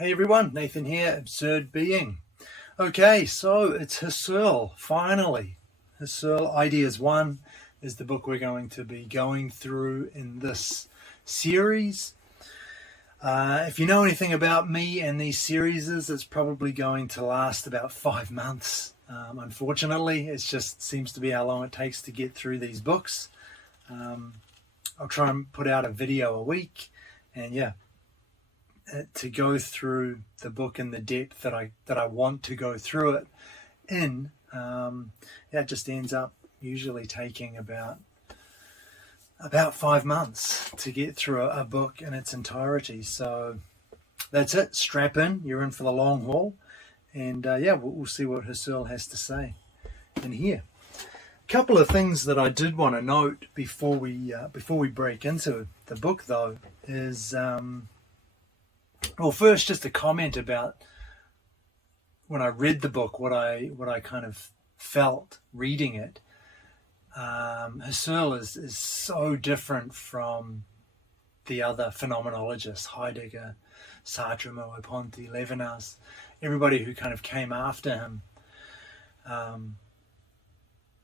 Hey everyone, Nathan here, Absurd Being. Okay, so it's Husserl, finally. Husserl Ideas 1 is the book we're going to be going through in this series. If you know anything about me and these series, it's probably going to last about 5 months. Unfortunately, it just seems to be how long it takes to get through these books. I'll try and put out a video a week, and to go through the book in the depth that I want to go through it in, it just ends up usually taking about 5 months to get through a book in its entirety. So that's it. Strap in. You're in for the long haul, and we'll see what Husserl has to say in here. A couple of things that I did want to note before we break into the book, though, is well, first, just a comment about when I read the book, what I kind of felt reading it. Husserl is so different from the other phenomenologists, Heidegger, Sartre, Merleau-Ponty, Levinas, everybody who kind of came after him,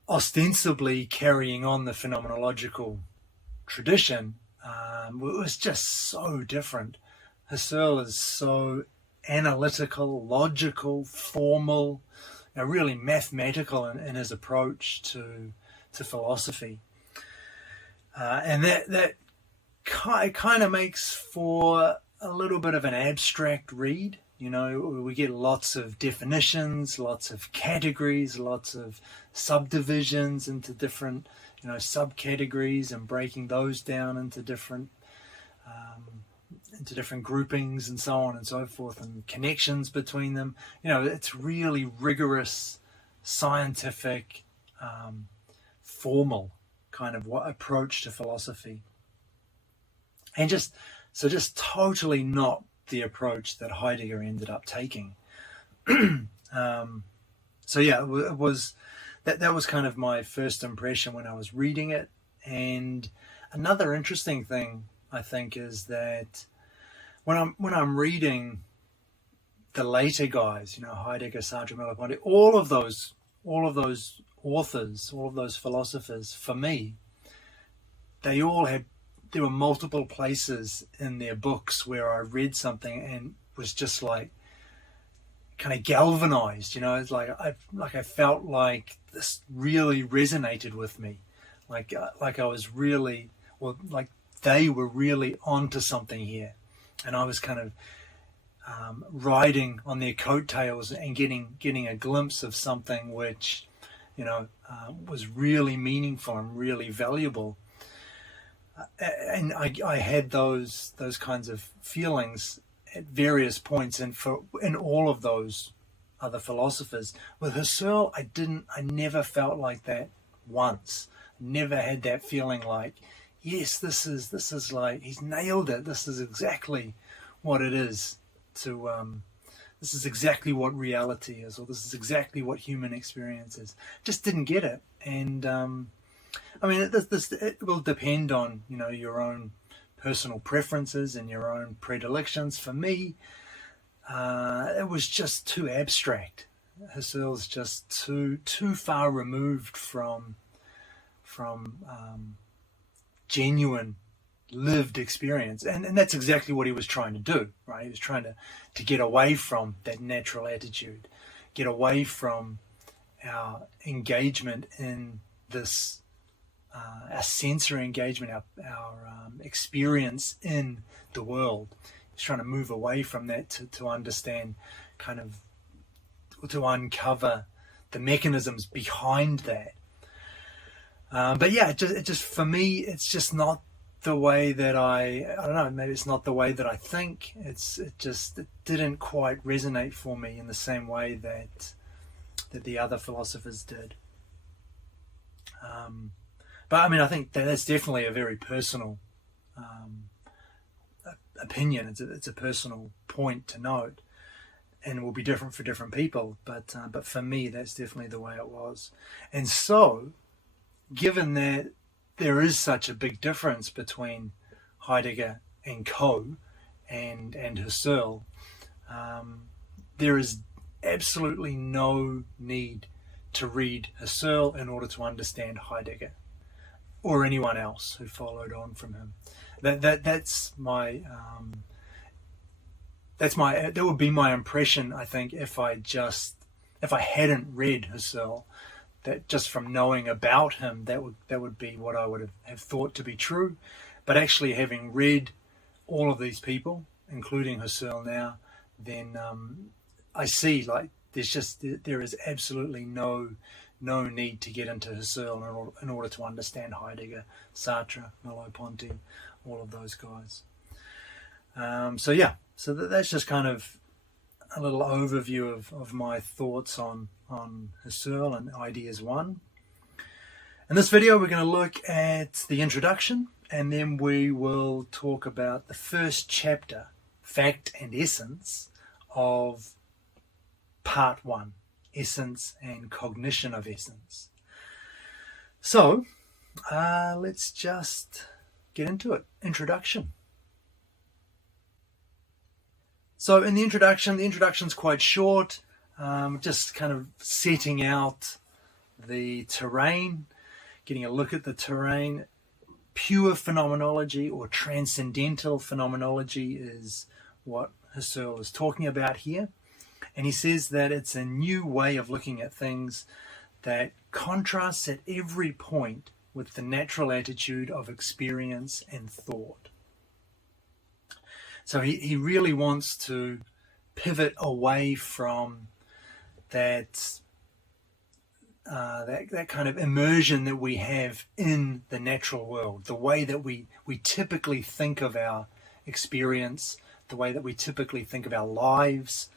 ostensibly carrying on the phenomenological tradition. It was just so different. Husserl is so analytical, logical, formal, really mathematical in his approach to philosophy, and that kind of makes for a little bit of an abstract read. We get lots of definitions, lots of categories, lots of subdivisions into different subcategories, and breaking those down into different groupings and so on and so forth, and connections between them. It's really rigorous, scientific, formal kind of approach to philosophy, and just totally not the approach that Heidegger ended up taking. It was that was kind of my first impression when I was reading it. And another interesting thing, I think, is that when I'm reading the later guys, Heidegger, Sartre, Merleau-Ponty, all of those authors, all of those philosophers, for me, there were multiple places in their books where I read something and was just like kind of galvanized. It's like I felt like this really resonated with me, like I was really, like they were really onto something here. And I was kind of riding on their coattails and getting a glimpse of something which, was really meaningful and really valuable. And I had those kinds of feelings at various points, and in all of those other philosophers. With Husserl, I never felt like that once. Never had that feeling like, yes, this is like, he's nailed it. This is exactly what it is this is exactly what reality is, or this is exactly what human experience is. Just didn't get it. And it will depend on your own personal preferences and your own predilections. For me, it was just too abstract. Husserl's just too far removed from genuine lived experience, and that's exactly what he was trying to do, right? He was trying to get away from that natural attitude, get away from our engagement in this, our sensory engagement, our experience in the world. He's trying to move away from that to understand, kind of, to uncover the mechanisms behind that. It just for me, it's just not the way that I don't know, maybe it's not the way that I think. It didn't quite resonate for me in the same way that the other philosophers did. I think that's definitely a very personal opinion. It's a personal point to note, and it will be different for different people. But for me, that's definitely the way it was. And so, given that there is such a big difference between Heidegger and Co. and Husserl, There is absolutely no need to read Husserl in order to understand Heidegger or anyone else who followed on from him. That would be my impression, I think, if I hadn't read Husserl. That just from knowing about him, that would be what I would have thought to be true. But actually, having read all of these people, including Husserl now, then I see like there is absolutely no need to get into Husserl in order to understand Heidegger, Sartre, Merleau-Ponty, all of those guys. So that's just kind of a little overview of my thoughts on Husserl and Ideas 1. In this video, we're going to look at the introduction, and then we will talk about the first chapter, Fact and Essence, of Part 1, Essence and Cognition of Essence. So, let's just get into it. Introduction. So in the introduction's quite short, just kind of setting out the terrain, getting a look at the terrain. Pure phenomenology or transcendental phenomenology is what Husserl is talking about here. And he says that it's a new way of looking at things that contrasts at every point with the natural attitude of experience and thought. So he really wants to pivot away from that kind of immersion that we have in the natural world, the way that we typically think of our experience, the way that we typically think of our lives,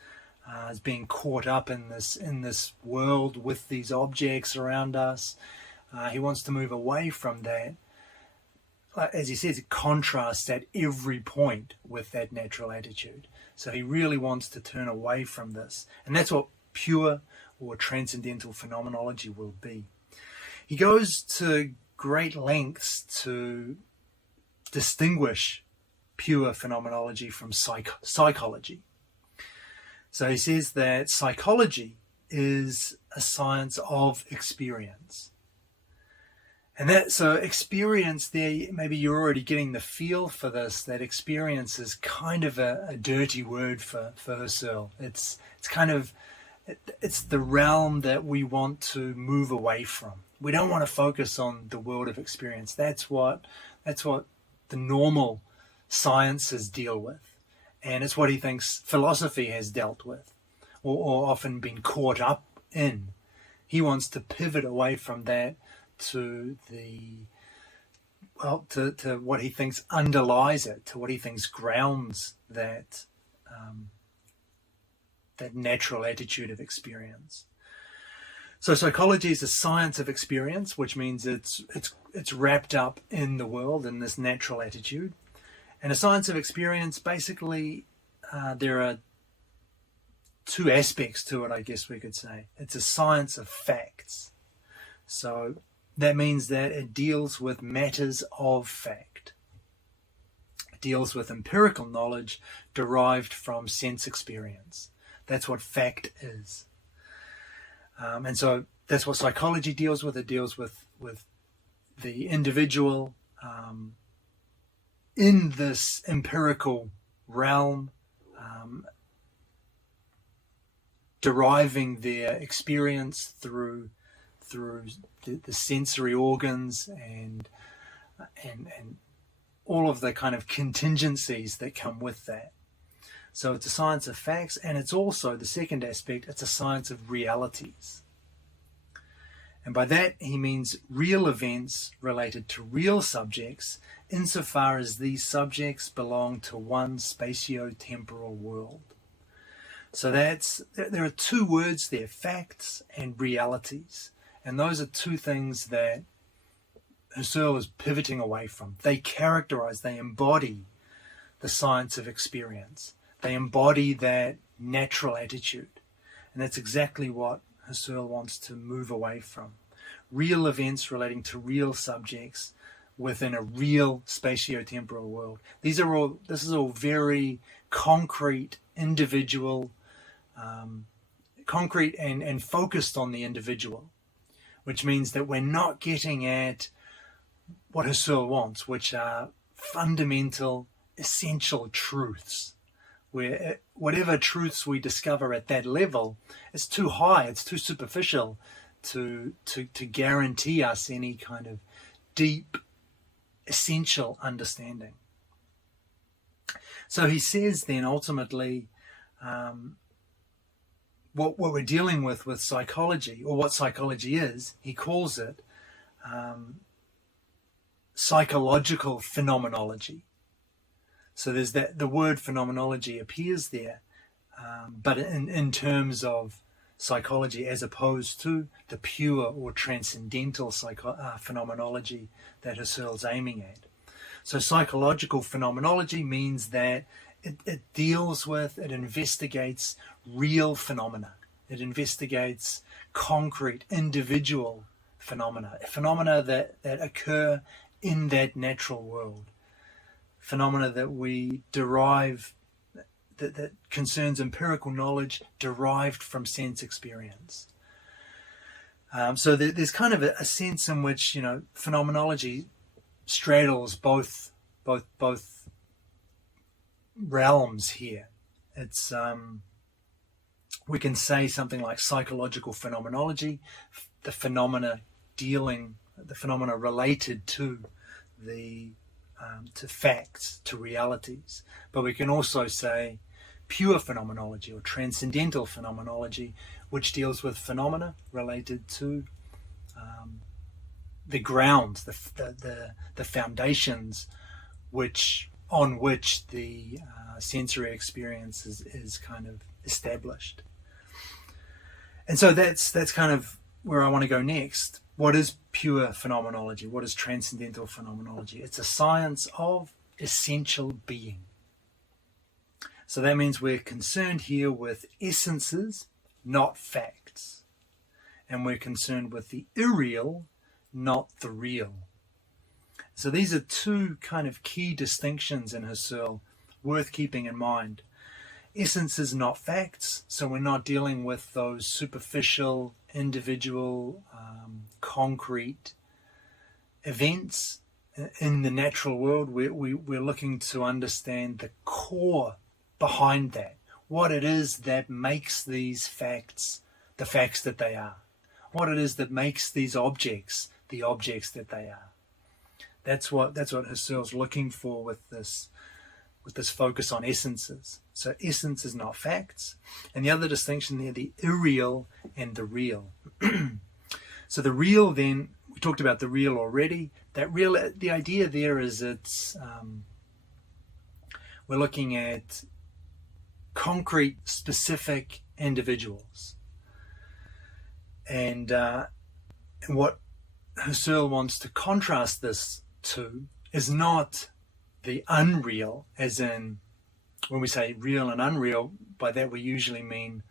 as being caught up in this world with these objects around us. He wants to move away from that. As he says, it contrasts at every point with that natural attitude. So he really wants to turn away from this. And that's what pure or transcendental phenomenology will be. He goes to great lengths to distinguish pure phenomenology from psychology. So he says that psychology is a science of experience. And so experience there, maybe you're already getting the feel for this, that experience is kind of a dirty word for Husserl. It's the realm that we want to move away from. We don't want to focus on the world of experience. That's what the normal sciences deal with. And it's what he thinks philosophy has dealt with or often been caught up in. He wants to pivot away from that to what he thinks underlies it, to what he thinks grounds that natural attitude of experience. So psychology is a science of experience, which means it's wrapped up in the world, in this natural attitude. And a science of experience, basically, there are two aspects to it, I guess we could say. It's a science of facts. So that means that it deals with matters of fact. It deals with empirical knowledge derived from sense experience. That's what fact is. And so that's what psychology deals with. It deals with the individual in this empirical realm, deriving their experience through the sensory organs and all of the kind of contingencies that come with that. So it's a science of facts, and it's also, the second aspect, it's a science of realities. And by that he means real events related to real subjects insofar as these subjects belong to one spatio-temporal world. So there are two words there, facts and realities. And those are two things that Husserl is pivoting away from. They characterize, they embody the science of experience. They embody that natural attitude. And that's exactly what Husserl wants to move away from. Real events relating to real subjects within a real spatio-temporal world. This is all very concrete, individual, concrete and focused on the individual, which means that we're not getting at what Husserl wants, which are fundamental, essential truths, where whatever truths we discover at that level is too high, it's too superficial to guarantee us any kind of deep, essential understanding. So he says then ultimately what we're dealing with psychology, or what psychology is, he calls it psychological phenomenology. So there's that, the word phenomenology appears there, but in terms of psychology, as opposed to the pure or transcendental phenomenology that Husserl's aiming at. So psychological phenomenology means that it deals with, it investigates real phenomena. It investigates concrete, individual phenomena that occur in that natural world. Phenomena that we derive, that concerns empirical knowledge derived from sense experience. So there's kind of a sense in which, phenomenology straddles both realms here. It's we can say something like psychological phenomenology, the phenomena related to to facts, to realities. But we can also say pure phenomenology or transcendental phenomenology, which deals with phenomena related to the grounds, the foundations on which the sensory experience is kind of established. And so that's kind of where I want to go next. What is pure phenomenology? What is transcendental phenomenology? It's a science of essential being. So that means we're concerned here with essences, not facts. And we're concerned with the irreal, not the real. So these are two kind of key distinctions in Husserl worth keeping in mind. Essences, not facts. So we're not dealing with those superficial, individual, concrete events in the natural world. We're looking to understand the core behind that, what it is that makes these facts the facts that they are, what it is that makes these objects the objects that they are. That's what Husserl's looking for with this focus on essences. So essence is not facts. And the other distinction there, the irreal and the real. So the real, then, we talked about the real already. That real, the idea there is we're looking at concrete, specific individuals. And what Husserl wants to contrast this to is not the unreal, as in when we say real and unreal, by that we usually mean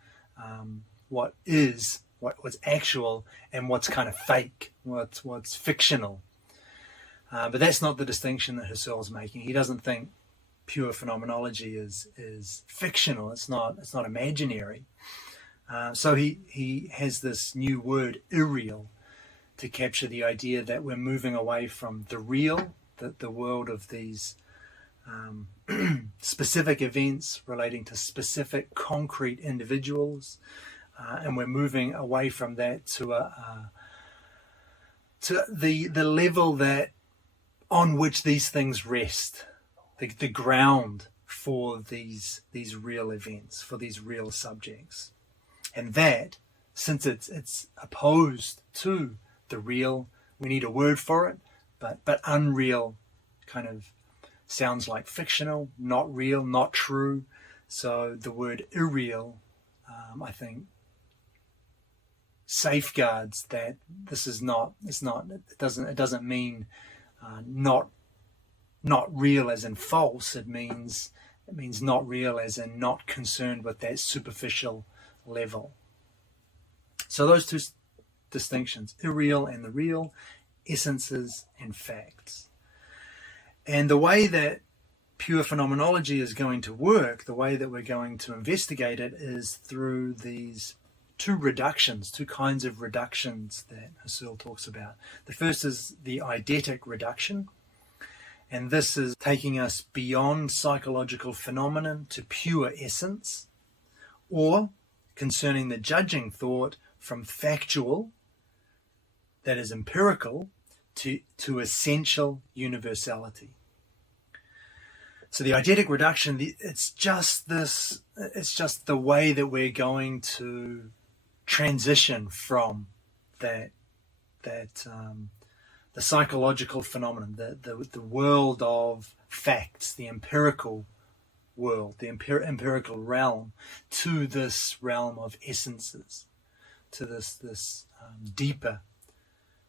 what's actual and what's kind of fake, what's fictional. But that's not the distinction that Husserl's making. He doesn't think pure phenomenology is fictional. It's not imaginary. So he has this new word, irreal, to capture the idea that we're moving away from the real, the world of these specific events relating to specific concrete individuals, and we're moving away from that to the level that on which these things rest, the ground for these real events, for these real subjects. And that, since it's opposed to the real, we need a word for it, but unreal kind of sounds like fictional, not real, not true. So the word irreal, I think, safeguards that this is not. It doesn't mean not real as in false. It means not real as in not concerned with that superficial level. So those two distinctions, irreal and the real, essences and facts. And the way that pure phenomenology is going to work, the way that we're going to investigate it, is through these two kinds of reductions that Husserl talks about. The first is the eidetic reduction, and this is taking us beyond psychological phenomenon to pure essence, or concerning the judging thought from factual, that is empirical, to essential universality. So the eidetic reduction, it's just the way that we're going to transition from the psychological phenomenon, the world of facts, the empirical world, the empirical realm, to this realm of essences, to this deeper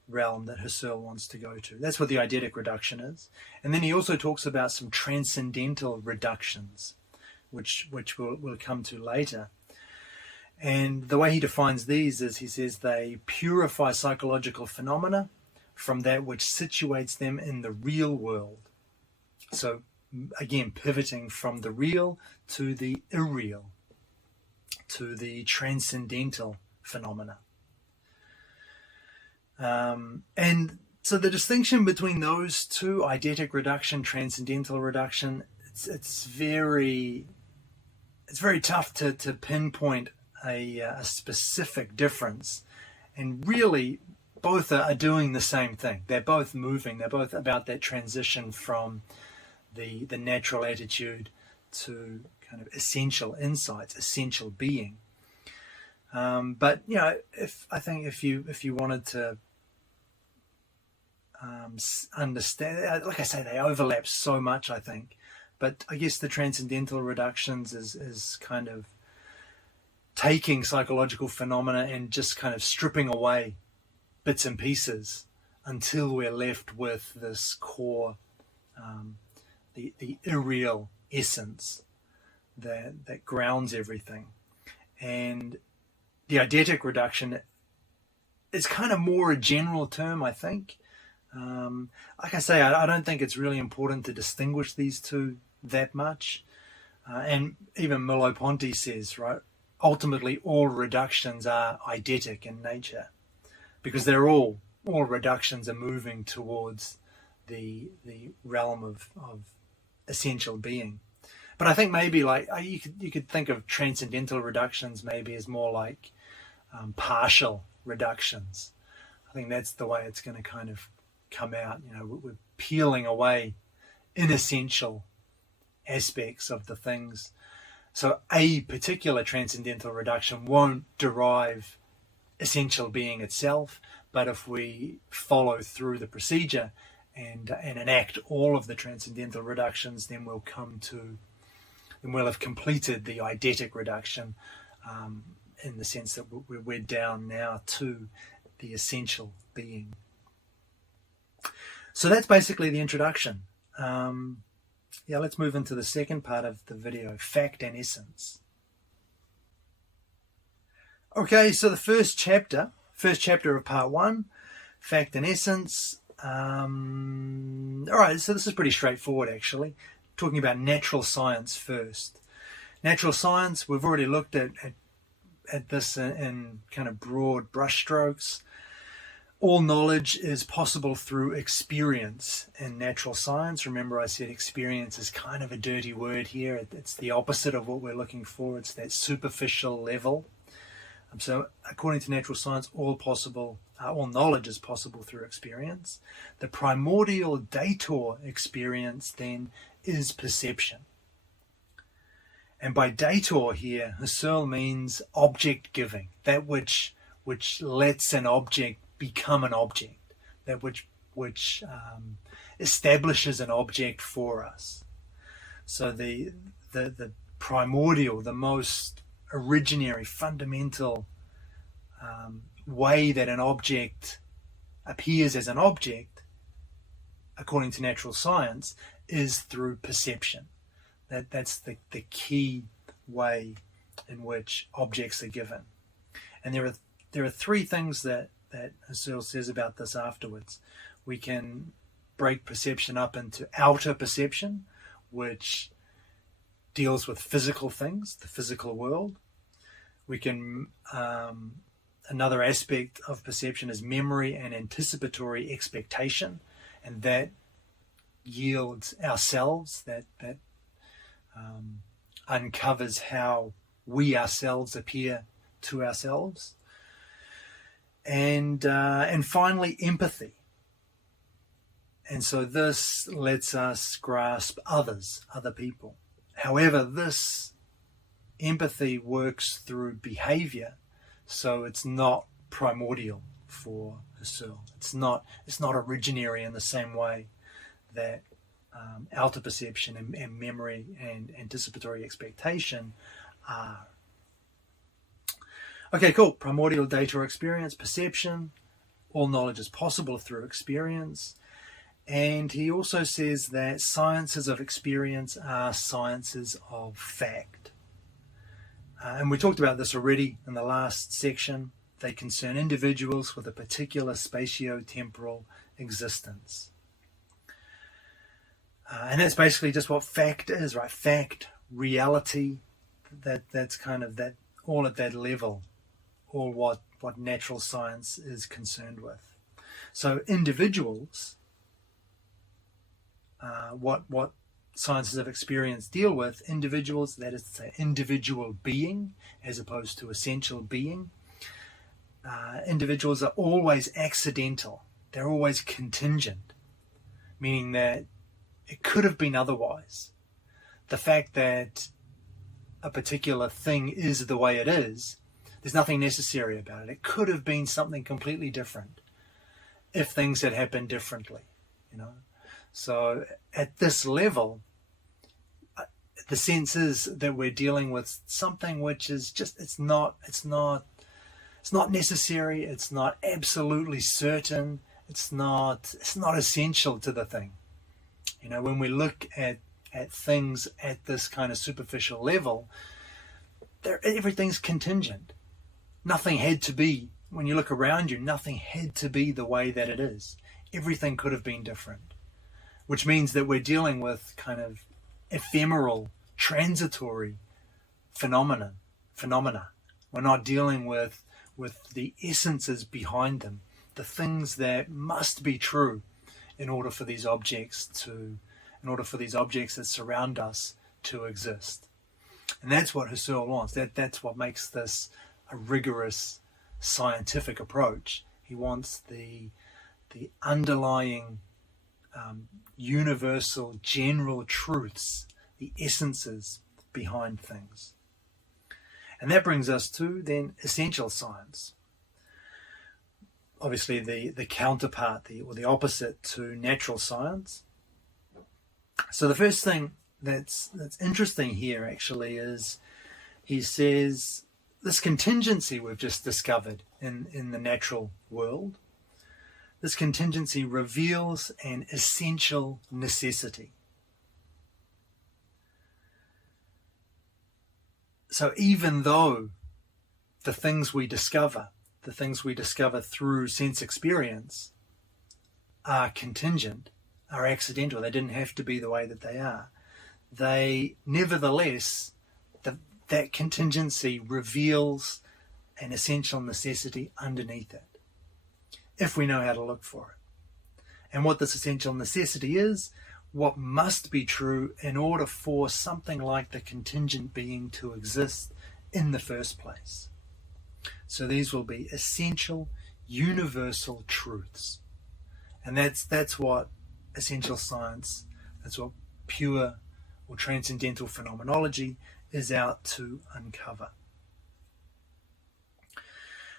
realm that Husserl wants to go to. That's what the eidetic reduction is. And then he also talks about some transcendental reductions, which we'll come to later. And the way he defines these is, he says, they purify psychological phenomena from that which situates them in the real world. So again, pivoting from the real to the irreal, to the transcendental phenomena. And so the distinction between those two, eidetic reduction, transcendental reduction, it's very tough to pinpoint a specific difference. And really, both are doing the same thing. They're both moving. They're both about that transition from the natural attitude to kind of essential insights, essential being. But if you wanted to understand, like I say, they overlap so much, I think. But I guess the transcendental reductions is kind of taking psychological phenomena and just kind of stripping away bits and pieces until we're left with this core, the irreal essence that grounds everything. And the eidetic reduction is kind of more a general term, I think. Like I say, I don't think it's really important to distinguish these two that much. And even Merleau-Ponty says, right, ultimately all reductions are eidetic in nature, because they're all reductions are moving towards the realm of essential being. But I think maybe like you could think of transcendental reductions maybe as more like partial reductions. I think that's the way it's going to kind of come out. We're peeling away inessential aspects of the things. So a particular transcendental reduction won't derive essential being itself, but if we follow through the procedure and enact all of the transcendental reductions, then we'll have completed the eidetic reduction, in the sense that we're down now to the essential being. So that's basically the introduction. Let's move into the second part of the video, fact and essence. Okay, so the first chapter of part 1, fact and essence. All right, so this is pretty straightforward actually. Talking about natural science first. Natural science, we've already looked at this in kind of broad brushstrokes. All knowledge is possible through experience in natural science. Remember, I said experience is kind of a dirty word here. It's the opposite of what we're looking for. It's that superficial level. So according to natural science, all knowledge is possible through experience. The primordial dator experience then is perception. And by dator here, Husserl means object giving, that which lets an object become an object, that which establishes an object for us. So the primordial, the most originary, fundamental way that an object appears as an object, according to natural science, is through perception. That's the key way in which objects are given. And there are three things that Husserl says about this afterwards. We can break perception up into outer perception, which deals with physical things, the physical world. We can, another aspect of perception is memory and anticipatory expectation, and that yields ourselves, that uncovers how we ourselves appear to ourselves. And finally, empathy. And so this lets us grasp others, other people. However, this empathy works through behavior, so it's not primordial for Husserl. It's not originary in the same way that outer perception and memory and anticipatory expectation are. Okay, cool. Primordial data or experience, perception. All knowledge is possible through experience. And he also says that sciences of experience are sciences of fact. And we talked about this already in the last section. They concern individuals with a particular spatio-temporal existence. And that's basically just what fact is, right? Fact, reality, that's kind of that, all at that level, all what natural science is concerned with. So individuals, what sciences of experience deal with, individuals, that is to say individual being as opposed to essential being. Individuals are always accidental. They're always contingent, meaning that it could have been otherwise. The fact that a particular thing is the way it is, there's nothing necessary about it. It could have been something completely different if things had happened differently, you know. So at this level, the sense is that we're dealing with something which is just, it's not necessary, it's not absolutely certain, it's not essential to the thing. You know, when we look at things at this kind of superficial level, everything's contingent. Nothing had to be, when you look around you, nothing had to be the way that it is. Everything could have been different, which means that we're dealing with kind of ephemeral, transitory phenomena. We're not dealing with the essences behind them, the things that must be true in order for these objects that surround us to exist. And that's what Husserl wants. That's what makes this a rigorous scientific approach. He wants the underlying universal general truths, the essences behind things. And that brings us to then essential science. Obviously the counterpart, or the opposite to natural science. So the first thing that's interesting here actually is he says this contingency we've just discovered in the natural world, this contingency reveals an essential necessity. So even though the things we discover through sense experience are contingent, are accidental, they didn't have to be the way that they are, they nevertheless, that contingency reveals an essential necessity underneath it, if we know how to look for it. And what this essential necessity is, what must be true in order for something like the contingent being to exist in the first place. So these will be essential, universal truths. And that's what essential science, that's what pure or transcendental phenomenology is out to uncover.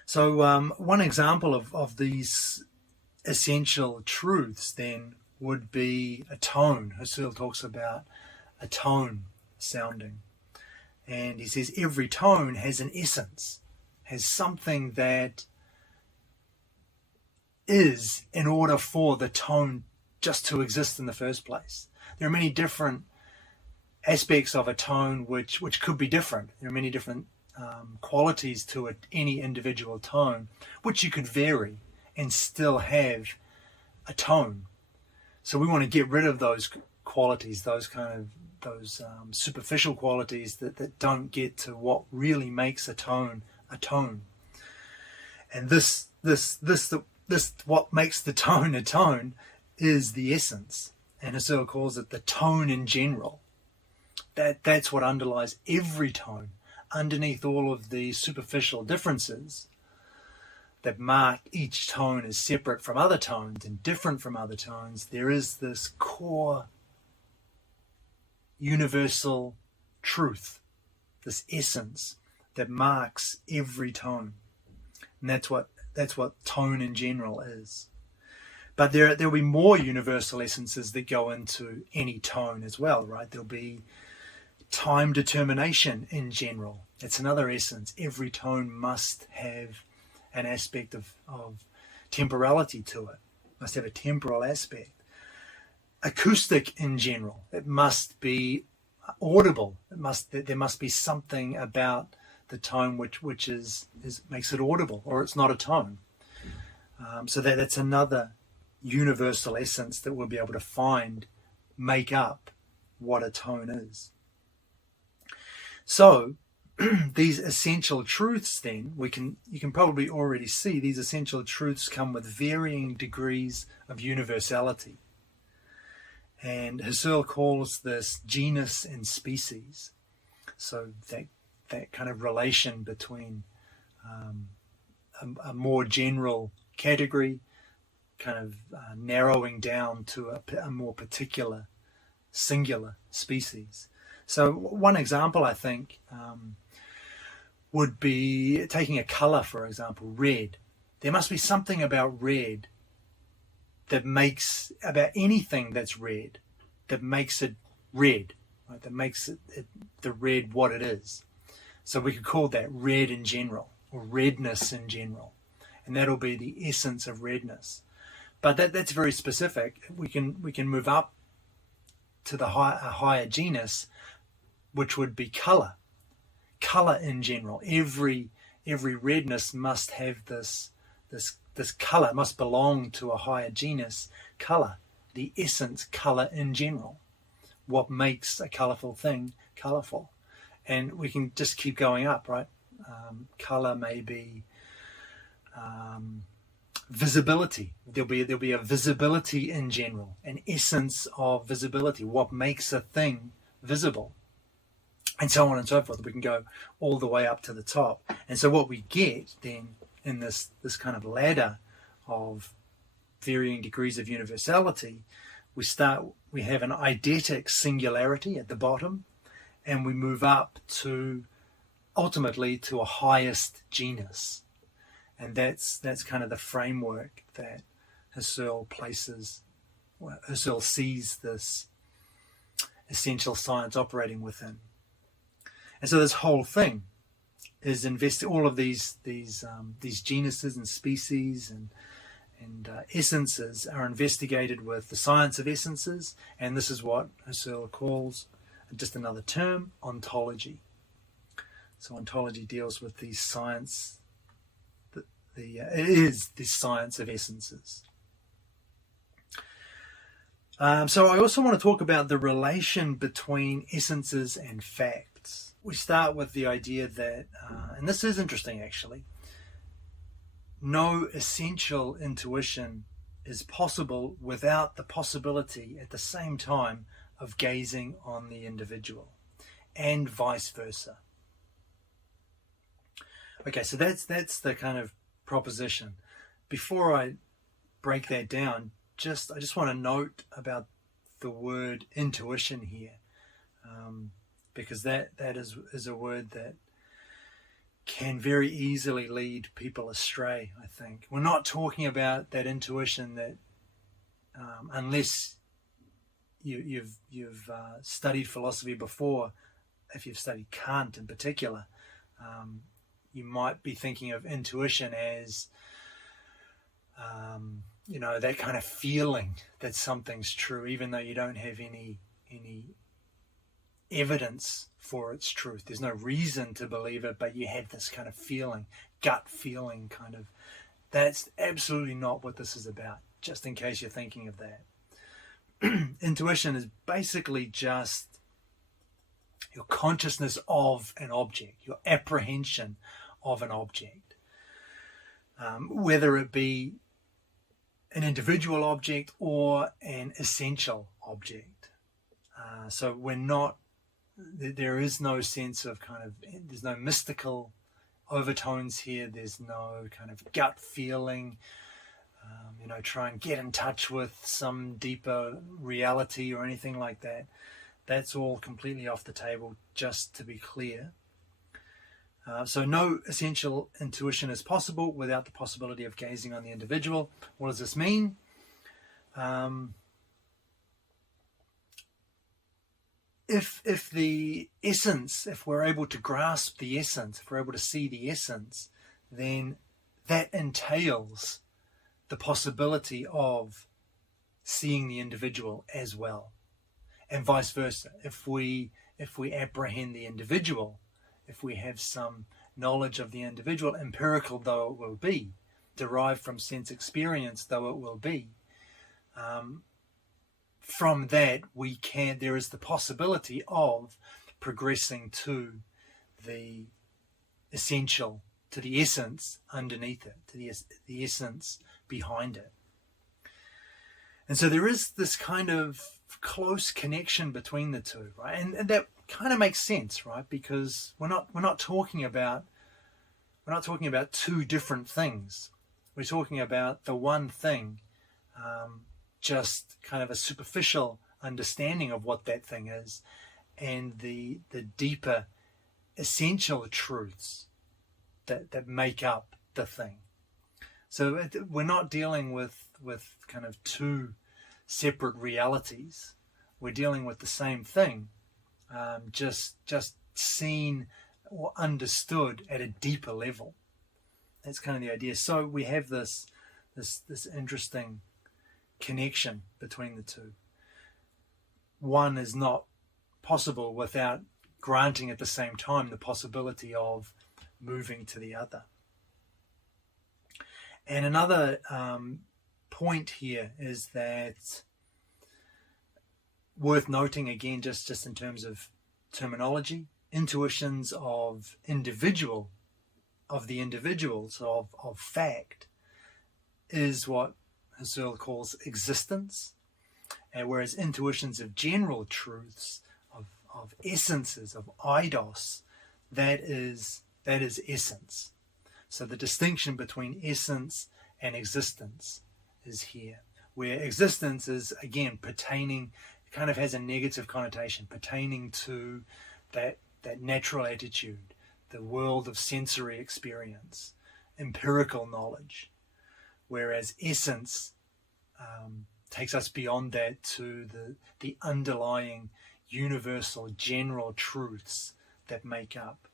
So one example of these essential truths then would be a tone. Husserl talks about a tone sounding. And he says every tone has an essence, has something that is in order for the tone just to exist in the first place. There are many different aspects of a tone which could be different. There are many different qualities to any individual tone which you could vary and still have a tone. So we want to get rid of those qualities, those superficial qualities that don't get to what really makes a tone a tone. And this what makes the tone a tone is the essence. And Husserl calls it the tone in general. That's what underlies every tone. Underneath all of the superficial differences that mark each tone as separate from other tones and different from other tones, there is this core universal truth, this essence that marks every tone. And that's what tone in general is. But there'll be more universal essences that go into any tone as well, right? There'll be time determination in general. It's another essence. Every tone must have an aspect of temporality to it. Must have a temporal aspect. Acoustic in general. It must be audible. There must be something about the tone which makes it audible, or it's not a tone. So that's another universal essence that we'll be able to make up what a tone is. So these essential truths, then, you can probably already see these essential truths come with varying degrees of universality. And Husserl calls this genus and species. So that kind of relation between a more general category kind of narrowing down to a more particular singular species. So one example, I think, would be taking a color, for example, red. There must be something about red about anything that's red, that makes it red, right? That makes the red what it is. So we could call that red in general, or redness in general. And that'll be the essence of redness. But that's very specific. We can move up to a higher genus, which would be color. Color in general. Every redness must have this color, must belong to a higher genus, color. The essence, color in general. What makes a colorful thing colorful. And we can just keep going up, right? Color may be visibility. There'll be a visibility in general, an essence of visibility. What makes a thing visible? And so on and so forth. We can go all the way up to the top. And so what we get then in this kind of ladder of varying degrees of universality, we have an eidetic singularity at the bottom, and we move up ultimately to a highest genus. And that's kind of the framework that Husserl sees this essential science operating within. And so this whole thing is all of these genuses and species and essences are investigated with the science of essences, and this is what Husserl calls, just another term, ontology. So ontology deals with the science. It is the science of essences. So I also want to talk about the relation between essences and facts. We start with the idea that, and this is interesting actually, no essential intuition is possible without the possibility at the same time of gazing on the individual, and vice versa. Okay, so that's the kind of proposition. Before I break that down, I just want to note about the word intuition here, because that is a word that can very easily lead people astray, I think. We're not talking about that intuition that, unless you've studied philosophy before, if you've studied Kant in particular, you might be thinking of intuition as, that kind of feeling that something's true, even though you don't have any evidence for its truth. There's no reason to believe it, but you have this kind of feeling, gut feeling kind of. That's absolutely not what this is about, just in case you're thinking of that. intuition is basically just your consciousness of an object, your apprehension of an object, whether it be an individual object or an essential object. So there is no sense of there's no mystical overtones here. There's no kind of gut feeling, try and get in touch with some deeper reality or anything like that. That's all completely off the table, just to be clear. So no essential intuition is possible without the possibility of gazing on the individual. What does this mean? If the essence, if we're able to grasp the essence, if we're able to see the essence, then that entails the possibility of seeing the individual as well, and vice versa. If we apprehend the individual, if we have some knowledge of the individual, empirical though it will be, derived from sense experience though it will be, from that there is the possibility of progressing to the essential, to the essence underneath it, to the essence behind it. And so there is this kind of close connection between the two, right? And that kind of makes sense, right? Because we're not talking about two different things. We're talking about the one thing, just kind of a superficial understanding of what that thing is, and the deeper essential truths that make up the thing. So we're not dealing with kind of two separate realities. We're dealing with the same thing, just seen or understood at a deeper level. That's kind of the idea. So we have this interesting connection between the two. One is not possible without granting at the same time the possibility of moving to the other. And another point here is that, worth noting again, just in terms of terminology, intuitions of the individuals of fact is what Husserl calls existence, and whereas intuitions of general truths, of essences, of eidos, that is essence. So the distinction between essence and existence is here, where existence is again pertaining, kind of has a negative connotation, pertaining to that natural attitude, the world of sensory experience, empirical knowledge, whereas essence takes us beyond that to the underlying universal general truths that make up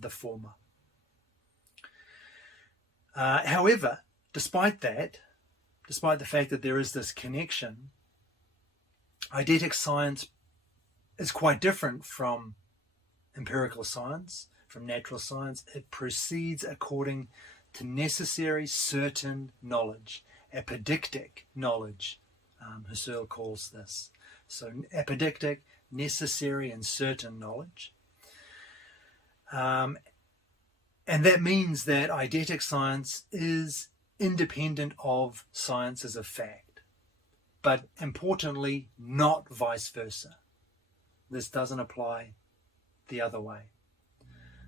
the former. However, despite the fact that there is this connection, eidetic science is quite different from empirical science, from natural science. It proceeds according to necessary, certain knowledge, apodictic knowledge, Husserl calls this. So apodictic, necessary and certain knowledge. And that means that eidetic science is independent of sciences of fact, but importantly, not vice versa. This doesn't apply the other way.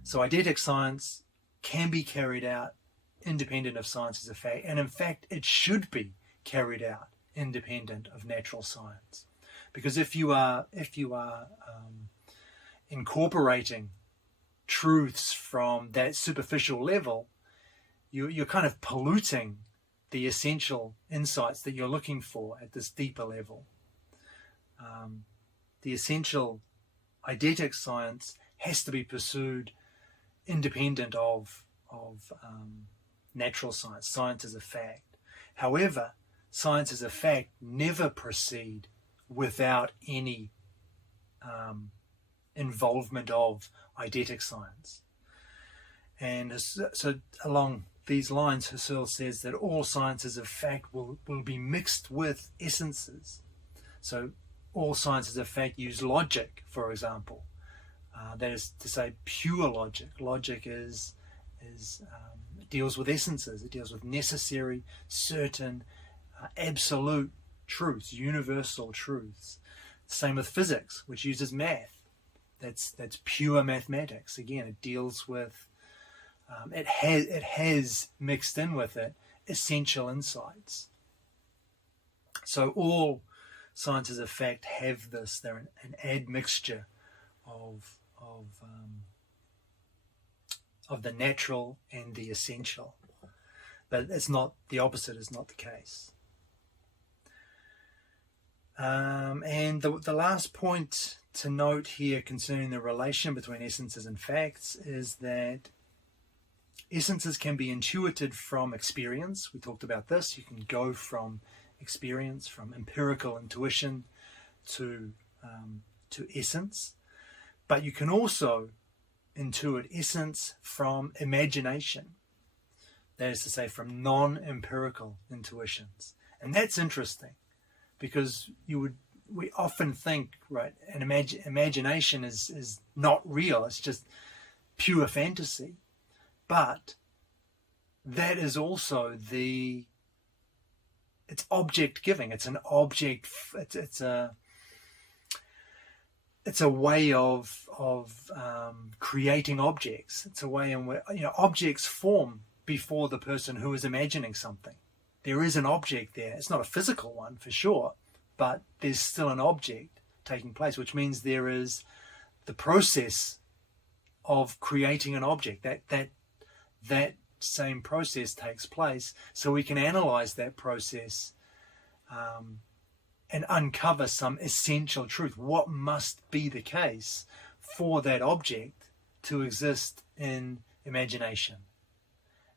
So eidetic science can be carried out independent of sciences of fact, and in fact it should be carried out independent of natural science, because if you are incorporating truths from that superficial level, you're kind of polluting the essential insights that you're looking for at this deeper level. The essential eidetic science has to be pursued independent of natural science, sciences of fact. However, sciences of fact never proceed without any involvement of eidetic science. And so along these lines, Husserl says that all sciences of fact will be mixed with essences. So all sciences of fact use logic, for example. That is to say, pure logic. Logic deals with essences. It deals with necessary, certain, absolute truths, universal truths. Same with physics, which uses math. That's pure mathematics. Again, it deals with it has mixed in with it essential insights. So all sciences of fact have this. They're an admixture of the natural and the essential, but it's not the opposite. Is not the case. And the last point to note here concerning the relation between essences and facts is that essences can be intuited from experience. We talked about this. You can go from experience, from empirical intuition to essence, but you can also intuit essence from imagination. That is to say, from non-empirical intuitions. And that's interesting, because we often think, right, an imagination is not real, it's just pure fantasy. But that is also it's object giving. It's an object. It's a way of creating objects. It's a way in which objects form before the person who is imagining something. There is an object there. It's not a physical one for sure, but there's still an object taking place, which means there is the process of creating an object. That same process takes place, so we can analyze that process and uncover some essential truth. What must be the case for that object to exist in imagination?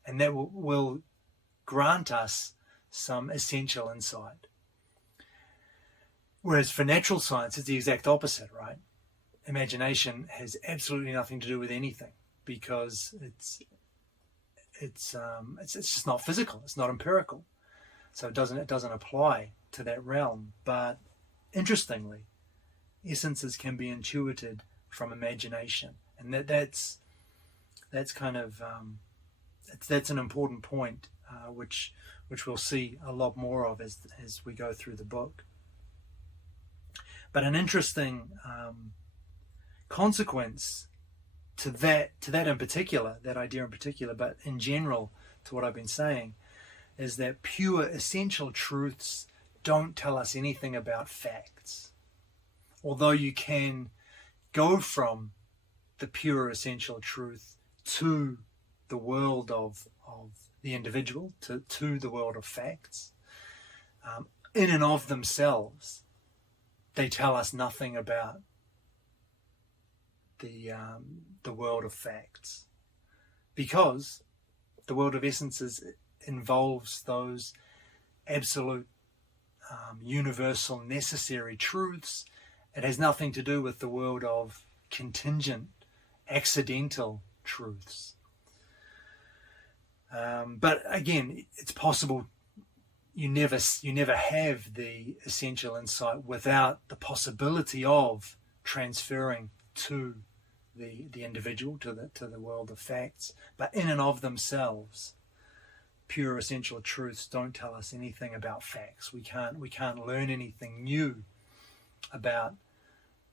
And that will grant us some essential insight. Whereas for natural science, it's the exact opposite, right? Imagination has absolutely nothing to do with anything, because it's just not physical. It's not empirical, so it doesn't apply to that realm. But interestingly, essences can be intuited from imagination, and that's kind of that's an important point, which we'll see a lot more of as we go through the book. But an interesting consequence to that in particular, that idea in particular, but in general to what I've been saying, is that pure essential truths don't tell us anything about facts. Although you can go from the pure essential truth to the world of the individual, to the world of facts, in and of themselves, they tell us nothing about the world of facts, because the world of essences involves those absolute universal necessary truths. It has nothing to do with the world of contingent accidental truths. But again, it's possible you never have the essential insight without the possibility of transferring to the individual, to the world of facts. But in and of themselves, pure essential truths don't tell us anything about facts. We can't learn anything new about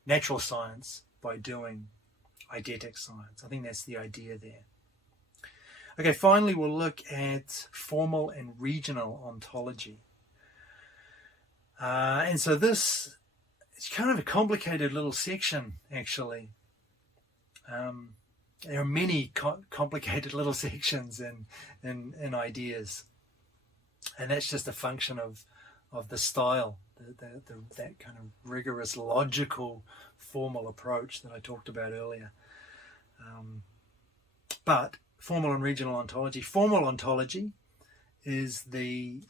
natural science by doing eidetic science. I think that's the idea there. Okay, finally we'll look at formal and regional ontology. And so this is kind of a complicated little section, actually. There are many complicated little sections in ideas, and that's just a function of the style, that kind of rigorous, logical, formal approach that I talked about earlier. But formal and regional ontology. Formal ontology is the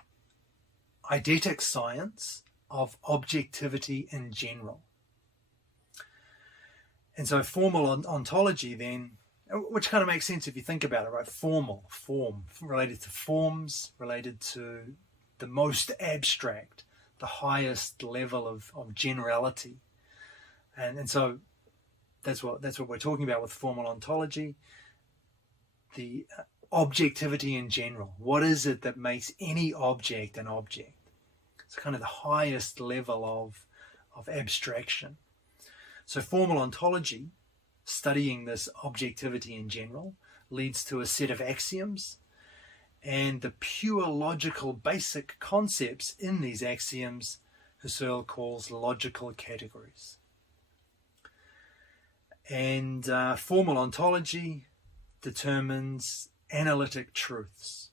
eidetic science of objectivity in general. And so formal ontology then, which kind of makes sense if you think about it, right? Form, related to forms, related to the most abstract, highest level of generality. And so that's what we're talking about with formal ontology, the objectivity in general. What is it that makes any object an object? It's kind of the highest level of abstraction. So formal ontology, studying this objectivity in general, leads to a set of axioms, and the pure logical basic concepts in these axioms Husserl calls logical categories. And formal ontology determines analytic truths.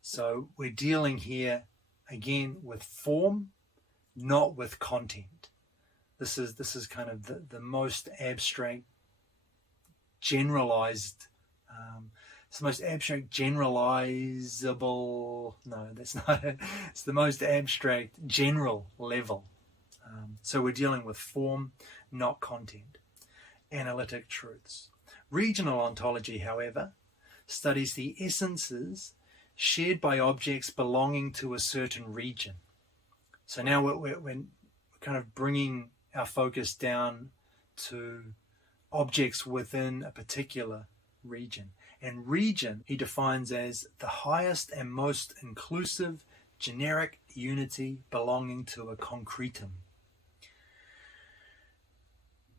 So we're dealing here again with form, not with content. This is kind of the most abstract, generalized. It's the most abstract, generalizable. No, that's not it. It's the most abstract, general level. So we're dealing with form, not content. Analytic truths. Regional ontology, however, studies the essences shared by objects belonging to a certain region. So now we're kind of bringing our focus down to objects within a particular region. And region he defines as the highest and most inclusive generic unity belonging to a concretum.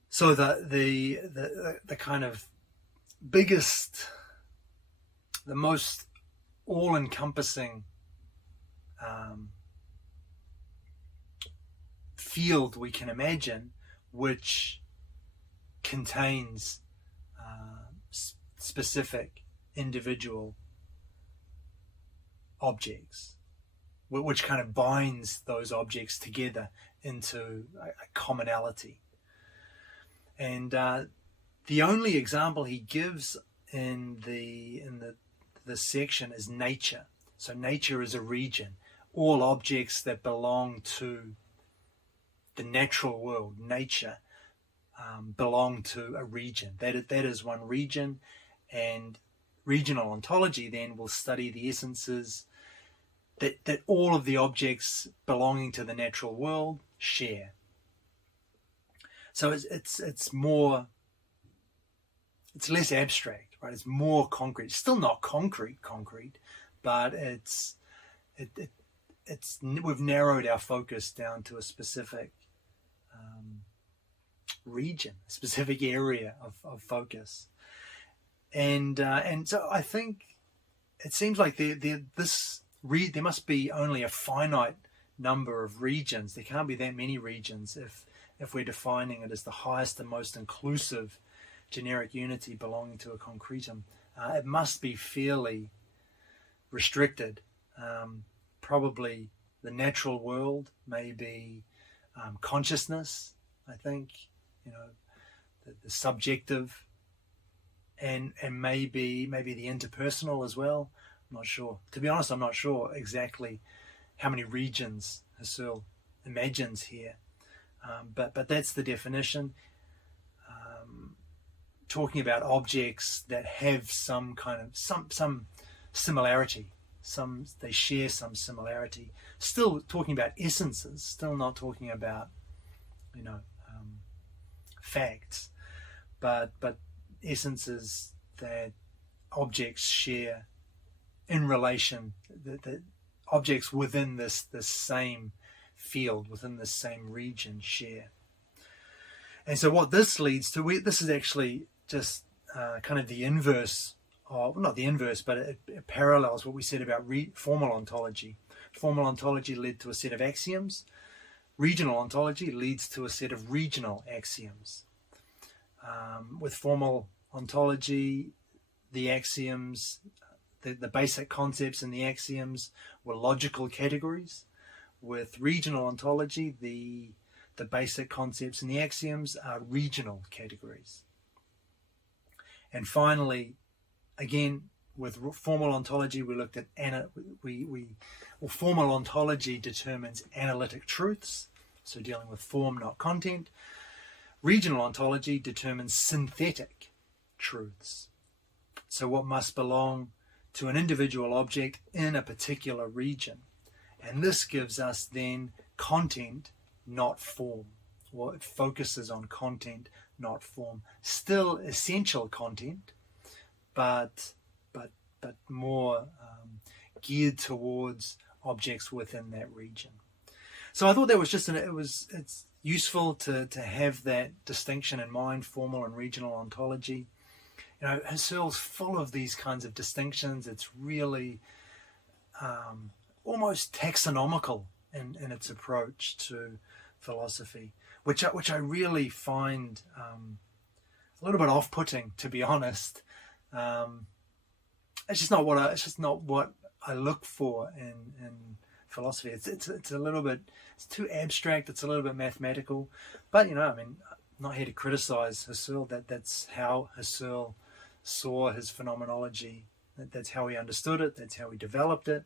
So the kind of biggest, the most all-encompassing field we can imagine, which contains specific individual objects, which kind of binds those objects together into a commonality. And the only example he gives in this section is nature. So nature is a region. All objects that belong to the natural world, nature, belong to a region. That is one region, and regional ontology then will study the essences that all of the objects belonging to the natural world share. So it's less abstract, right? It's more concrete. Still not concrete, but we've narrowed our focus down to a specific region, a specific area of focus, and so I think it seems like there must be only a finite number of regions. There can't be that many regions if we're defining it as the highest and most inclusive generic unity belonging to a concretum. It must be fairly restricted. Probably the natural world, maybe consciousness, I think, the subjective, and maybe the interpersonal as well. I'm not sure. To be honest, I'm not sure exactly how many regions Husserl imagines here. But that's the definition. Talking about objects that have some kind of some similarity, they share some similarity. Still talking about essences. Still not talking about facts, but essences that objects share in relation. The objects within this same field, within the same region, share. And so what this leads to, this is actually just kind of the inverse of, not the inverse, but it parallels what we said about formal ontology. Formal ontology led to a set of axioms. Regional ontology leads to a set of regional axioms. With formal ontology, the axioms, the basic concepts in the axioms were logical categories. With regional ontology, the basic concepts in the axioms are regional categories. And finally, again, with formal ontology, we looked at formal ontology determines analytic truths, so dealing with form, not content. Regional ontology determines synthetic truths, so what must belong to an individual object in a particular region. And this gives us then content, not form, or it focuses on content, not form. Still essential content, but more geared towards objects within that region. So I thought that was just it's useful to have that distinction in mind, formal and regional ontology. You know, Husserl's full of these kinds of distinctions. It's really almost taxonomical in its approach to philosophy, which I really find a little bit off-putting, to be honest. It's just not what I look for in philosophy. It's a little bit, it's too abstract. It's a little bit mathematical. But I mean, I'm not here to criticize Husserl. That's how Husserl saw his phenomenology. That's how he understood it. That's how he developed it,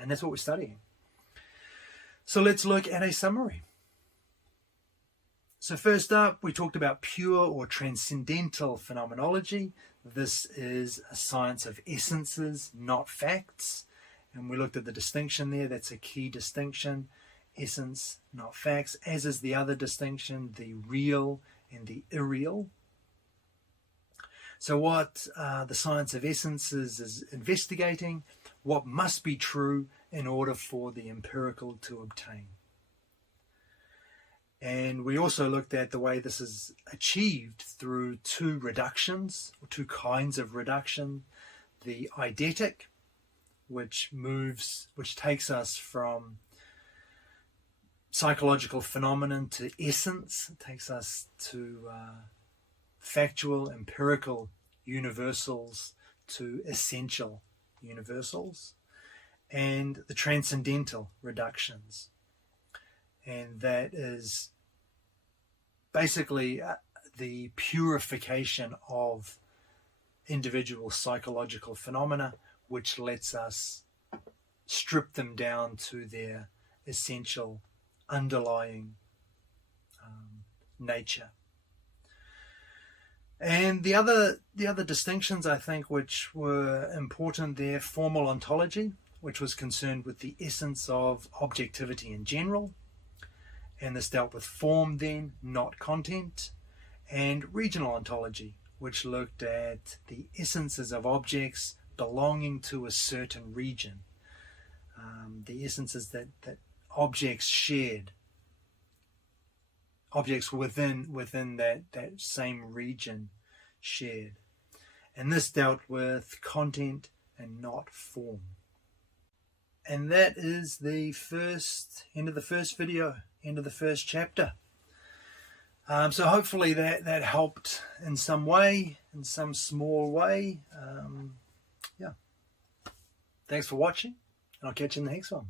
and that's what we're studying. So let's look at a summary. So first up, we talked about pure or transcendental phenomenology. This is a science of essences, not facts. And we looked at the distinction there. That's a key distinction. Essence, not facts. As is the other distinction, the real and the irreal. So what the science of essences is investigating, what must be true in order for the empirical to obtain. And we also looked at the way this is achieved through two reductions, or two kinds of reduction. The eidetic, which takes us from psychological phenomenon to essence. It takes us to factual, empirical universals to essential universals. And the transcendental reductions. And that is basically the purification of individual psychological phenomena, which lets us strip them down to their essential underlying nature. And the other distinctions, I think, which were important there, formal ontology, which was concerned with the essence of objectivity in general, and this dealt with form then, not content, and regional ontology, which looked at the essences of objects belonging to a certain region, the essences that objects shared, objects within that same region shared. And this dealt with content and not form. And that is the end of the first video, end of the first chapter. So hopefully that helped in some way, in some small way. Yeah. Thanks for watching, and I'll catch you in the next one.